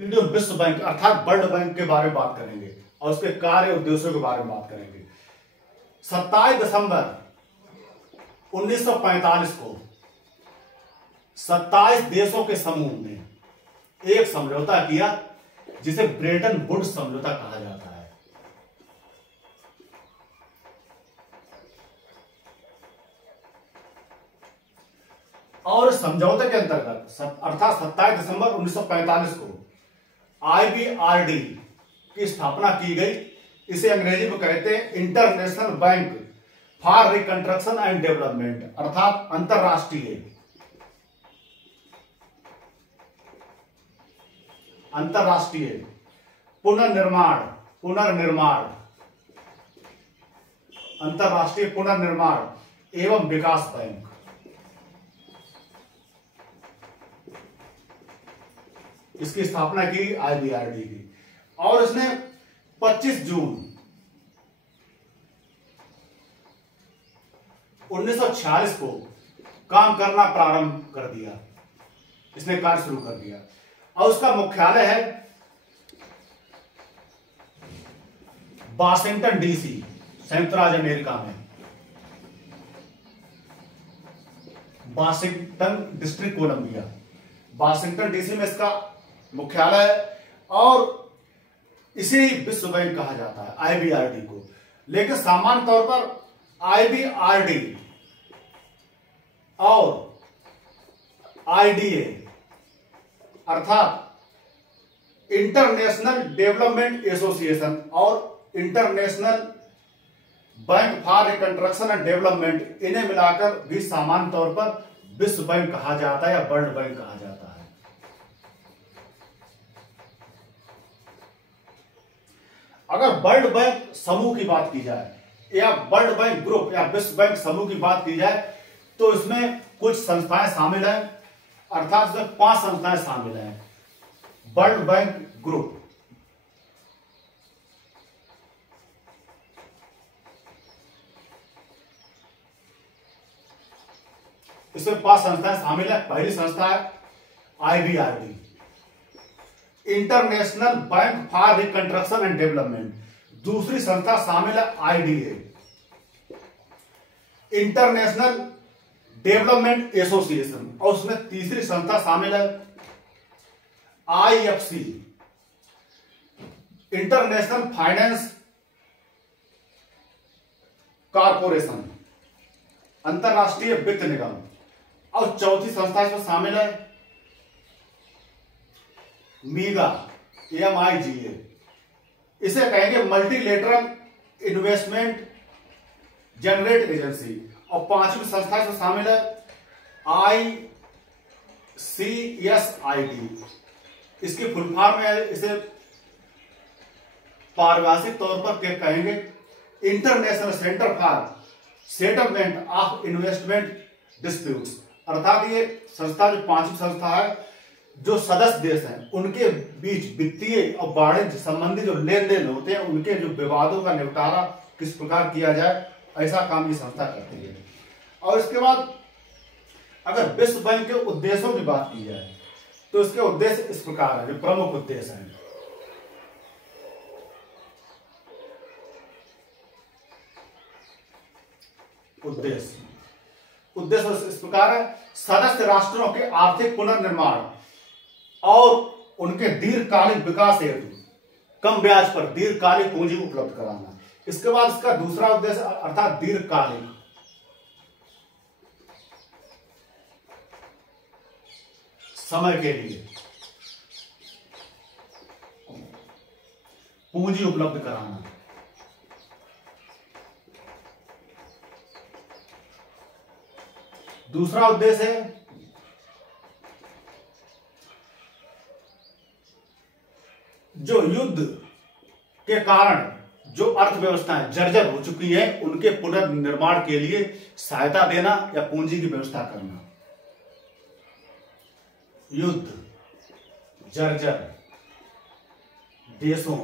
Video विश्व bank अर्थात world bank के बारे में बात करेंगे और उसके कार्य उद्देश्यों के बारे में बात करेंगे। 27 दिसंबर 1945 को 27 देशों के समूह ने एक समझौता किया जिसे ब्रेटन वुड्स समझौता कहा जाता है। और समझौते के अंतर्गत अर्थात 27 दिसंबर 1945 को IBRD की स्थापना की गई। इसे अंग्रेजी में कहते हैं international bank for reconstruction and development, अर्थात अंतरराष्ट्रीय अंतरराष्ट्रीय पुनर्निर्माण एवं विकास बैंक। इसकी स्थापना की IBRD की और इसने 25 जून 1946 को काम करना प्रारंभ कर दिया। इसने कार्य शुरू कर दिया और उसका मुख्यालय है वाशिंगटन DC, संयुक्त राज्य अमेरिका में, Washington district Columbia, Washington DC में इसका मुख्यालय है। और इसे विश्व बैंक कहा जाता है IBRD को। लेकिन सामान्य तौर पर IBRD और IDA अर्थात इंटरनेशनल डेवलपमेंट एसोसिएशन और international bank for reconstruction and development, इन्हें मिलाकर भी सामान्य तौर पर विश्व बैंक कहा जाता है या वर्ल्ड बैंक कहा जाता है। अगर वर्ल्ड बैंक समूह की बात की जाए या वर्ल्ड बैंक ग्रुप या विश्व बैंक समूह की बात की जाए तो इसमें कुछ संस्थाएं शामिल हैं, अर्थात इसमें 5 संस्थाएं शामिल हैं। वर्ल्ड बैंक ग्रुप इसमें 5 संस्थाएं शामिल है। पहली संस्था है IBRD, international bank for reconstruction and development. दूसरी संस्था शामिल है IDA, इंटरनेशनल डेवलपमेंट एसोसिएशन। और उसमें तीसरी संस्था शामिल है IFC, इंटरनेशनल फाइनेंस कॉरपोरेशन, अंतरराष्ट्रीय वित्त निगम। और चौथी संस्था इसमें शामिल है MIGA, इसे कहेंगे मल्टीलेटरल इन्वेस्टमेंट जनरेट एजेंसी। और 5वीं संस्था इसमें शामिल है ICSID, इसकी फुल फॉर्म है, इसे पारिभाषिक तौर पर क्या कहेंगे, international centre for settlement of investment disputes. अर्थात ये संस्था जो 5वीं संस्था है, जो सदस्य देश हैं उनके बीच वित्तीय और वाणिज्य संबंधी जो लेन देन होते हैं, उनके जो विवादों का निपटारा किस प्रकार किया जाए, ऐसा काम ये संस्था करती है। और इसके बाद अगर विश्व बैंक के उद्देश्यों की बात की जाए तो इसके उद्देश्य इस प्रकार है, जो प्रमुख उद्देश्य हैं। उद्देश्य इस प्रकार है, सदस्य राष्ट्रों के आर्थिक पुनर्निर्माण और उनके दीर्घकालिक विकास हेतु कम ब्याज पर दीर्घकालिक पूंजी उपलब्ध कराना। इसके बाद इसका दूसरा उद्देश्य अर्थात दीर्घकालिक समय के लिए पूंजी उपलब्ध कराना। दूसरा उद्देश्य है जो युद्ध के कारण जो अर्थव्यवस्थाएं जर्जर हो चुकी है, उनके पुनर्निर्माण के लिए सहायता देना या पूंजी की व्यवस्था करना। युद्ध जर्जर देशों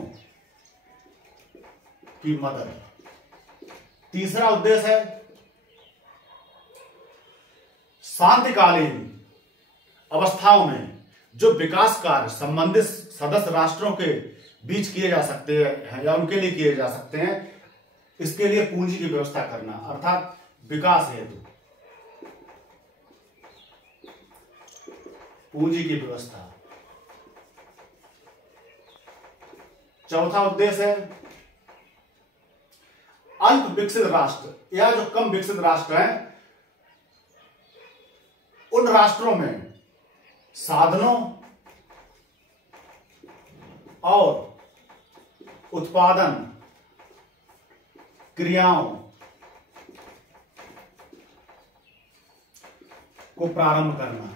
की मदद। तीसरा उद्देश्य है शांतिकालीन अवस्थाओं में जो विकास कार्य संबंधित सदस्य राष्ट्रों के बीच किए जा सकते हैं या उनके लिए किए जा सकते हैं, इसके लिए पूंजी की व्यवस्था करना, अर्थात विकास हेतु पूंजी की व्यवस्था। चौथा उद्देश्य है अल्प विकसित राष्ट्र या जो कम विकसित राष्ट्र हैं, उन राष्ट्रों में साधनों और उत्पादन क्रियाओं को प्रारंभ करना।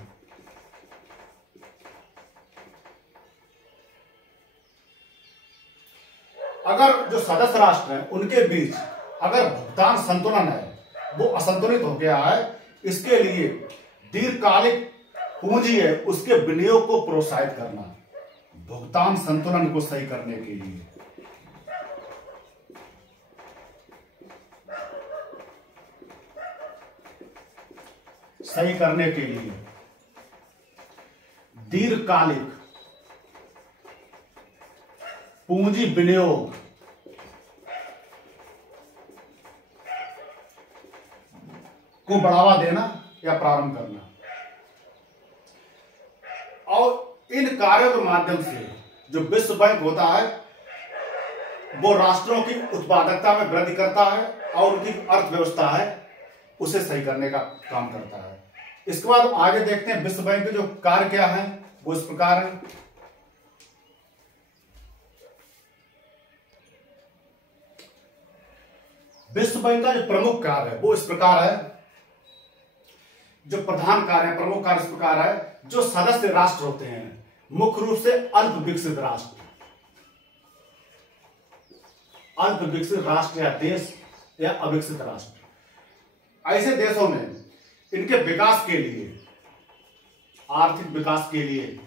अगर जो सदस्य राष्ट्र हैं उनके बीच अगर भुगतान संतुलन है वो असंतुलित हो गया है, इसके लिए दीर्घकालिक पूंजी है उसके विनियोग को प्रोत्साहित करना, भुगतान संतुलन को सही करने के लिए। सही करने के लिए दीर्घकालिक पूंजी विनियोग को बढ़ावा देना या प्रारंभ करना। और इन कार्यों के माध्यम से जो विश्व बैंक होता है वो राष्ट्रों की उत्पादकता में वृद्धि करता है और उनकी अर्थव्यवस्था है उसे सही करने का काम करता है। इसके बाद आगे देखते हैं विश्व बैंक के जो कार्य क्या है, वो इस प्रकार है। विश्व बैंक का जो प्रमुख कार्य है वो इस प्रकार है, जो प्रधान कार्य है, प्रमुख कार्य इस प्रकार है। जो सदस्य राष्ट्र होते हैं मुख्य रूप से अल्प विकसित राष्ट्र, अल्प विकसित राष्ट्र या देश या अविकसित राष्ट्र, ऐसे देशों में इनके विकास के लिए, आर्थिक विकास के लिए,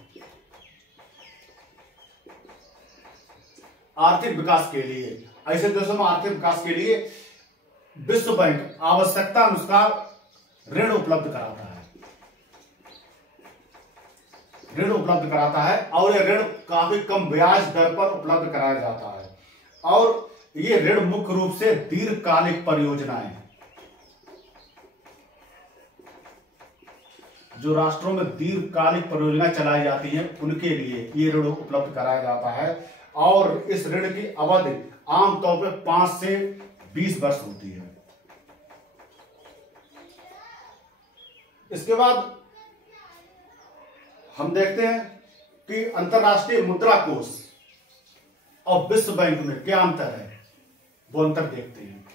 आर्थिक विकास के लिए, ऐसे देशों में आर्थिक विकास के लिए विश्व बैंक आवश्यकता अनुसार ऋण उपलब्ध कराता है, ऋण उपलब्ध कराता है और यह ऋण काफी कम ब्याज दर पर उपलब्ध कराया जाता है। और ये ऋण मुख्य रूप से दीर्घकालिक परियोजनाएं, जो राष्ट्रों में दीर्घकालिक परियोजनाएं चलाई जाती हैं उनके लिए ये ऋण उपलब्ध कराया जाता है। और इस ऋण की अवधि आमतौर पर 5 से 20 वर्ष होती है। इसके बाद हम देखते हैं कि अंतरराष्ट्रीय मुद्रा कोष और विश्व बैंक में क्या अंतर है, वो अंतर देखते हैं।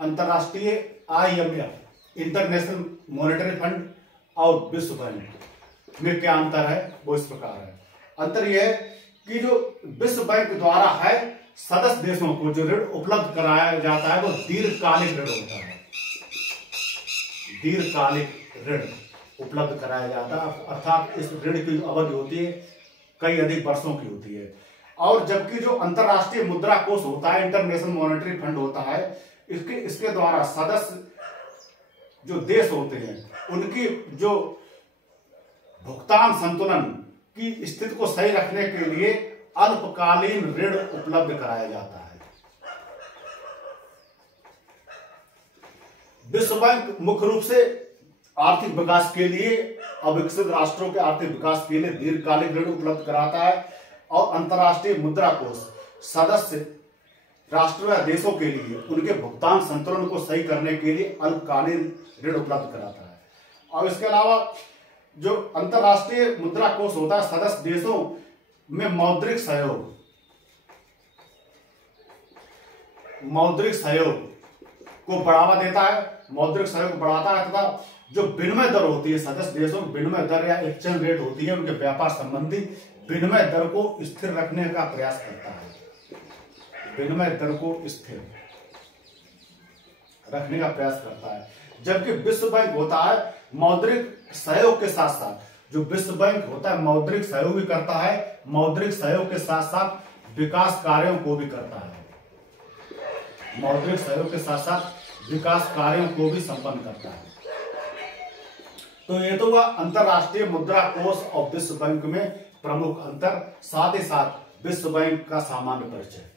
अंतरराष्ट्रीय IMF इंटरनेशनल मॉनेटरी फंड और विश्व बैंक में क्या अंतर है, वो इस प्रकार है। अंतर यह है कि जो विश्व बैंक द्वारा है सदस्य देशों को जो ऋण उपलब्ध कराया जाता है वो दीर्घकालिक ऋण होता है, दीर्घकालिक ऋण उपलब्ध कराया जाता है, अर्थात इस ऋण की अवधि होती है कई अधिक वर्षों की होती है। और जबकि जो अंतरराष्ट्रीय मुद्रा कोष होता है, इंटरनेशनल मॉनेटरी फंड होता है, इसके द्वारा सदस्य जो देश होते हैं उनकी जो भुगतान संतुलन की स्थिति को सही रखने के लिए अल्पकालीन ऋण उपलब्ध कराया जाता है। विश्व बैंक मुख्य रूप से आर्थिक विकास के लिए, अविकसित राष्ट्रों के आर्थिक विकास के लिए दीर्घकालिक ऋण उपलब्ध कराता है और अंतरराष्ट्रीय मुद्रा कोष सदस्य राष्ट्रों या देशों के लिए उनके भुगतान संतुलन को सही करने के लिए अल्पकालीन ऋण उपलब्ध कराता है। और इसके अलावा जो अंतरराष्ट्रीय मुद्रा कोष होता है सदस्य देशों में मौद्रिक सहयोग को बढ़ावा देता है, मौद्रिक सहयोग को बढ़ाता है तथा जो विनिमय दर होती है सदस्य देशों की विनिमय दर या एक्सचेंज रेट होती है, उनके व्यापार संबंधी विनिमय दर को स्थिर रखने का प्रयास करता है, विनिमय दर को स्थिर रखने का प्रयास करता है। जबकि विश्व बैंक होता है मौद्रिक सहयोग के साथ साथ, जो विश्व बैंक होता है मौद्रिक सहयोग भी करता है, मौद्रिक सहयोग के साथ साथ विकास कार्यों को भी करता है, मौद्रिक सहयोग के साथ साथ विकास कार्यों को भी संपन्न करता है। तो ये तो हुआ अंतरराष्ट्रीय मुद्रा कोष और विश्व बैंक में प्रमुख अंतर, साथ ही साथ विश्व बैंक का सामान्य परिचय।